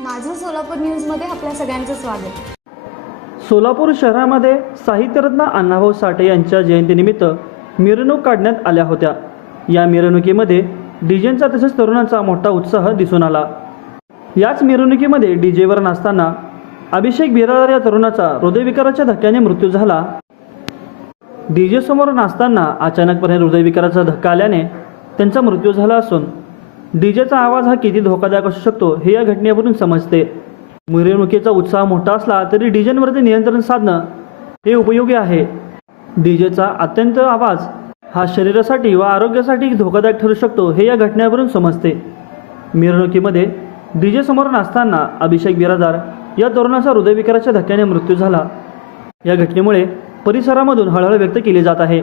माझं सोलापूर न्यूजमध्ये आपल्या सगळ्यांचं स्वागत. सोलापूर शहरामध्ये साहित्यरत्न अण्णाभाऊ साठे यांच्या जयंतीनिमित्त मिरवणूक काढण्यात आल्या होत्या. या मिरवणुकीमध्ये डीजेंचा तसेच तरुणांचा मोठा उत्साह दिसून आला. याच मिरवणुकीमध्ये डीजेवर नाचताना अभिषेक बिरादार या तरुणाचा हृदयविकाराच्या धक्क्याने मृत्यू झाला. डीजेसमोर नाचताना अचानकपणे हृदयविकाराचा धक्का आल्याने त्यांचा मृत्यू झाला असून डीजेचा आवाज हा किती धोकादायक असू शकतो हे या घटनेवरून समजते. मिरवणुकीचा उत्साह मोठा असला तरी डीजेंवरती नियंत्रण साधणं हे उपयोगी आहे. डीजेचा अत्यंत आवाज हा शरीरासाठी व आरोग्यासाठी धोकादायक ठरू शकतो हे या घटनेवरून समजते. मिरवणुकीमध्ये डीजे समोर नाचताना अभिषेक बिरादार या तरुणाचा हृदयविकाराच्या धक्क्याने मृत्यू झाला. या घटनेमुळे परिसरामधून हळहळ व्यक्त केली जात आहे.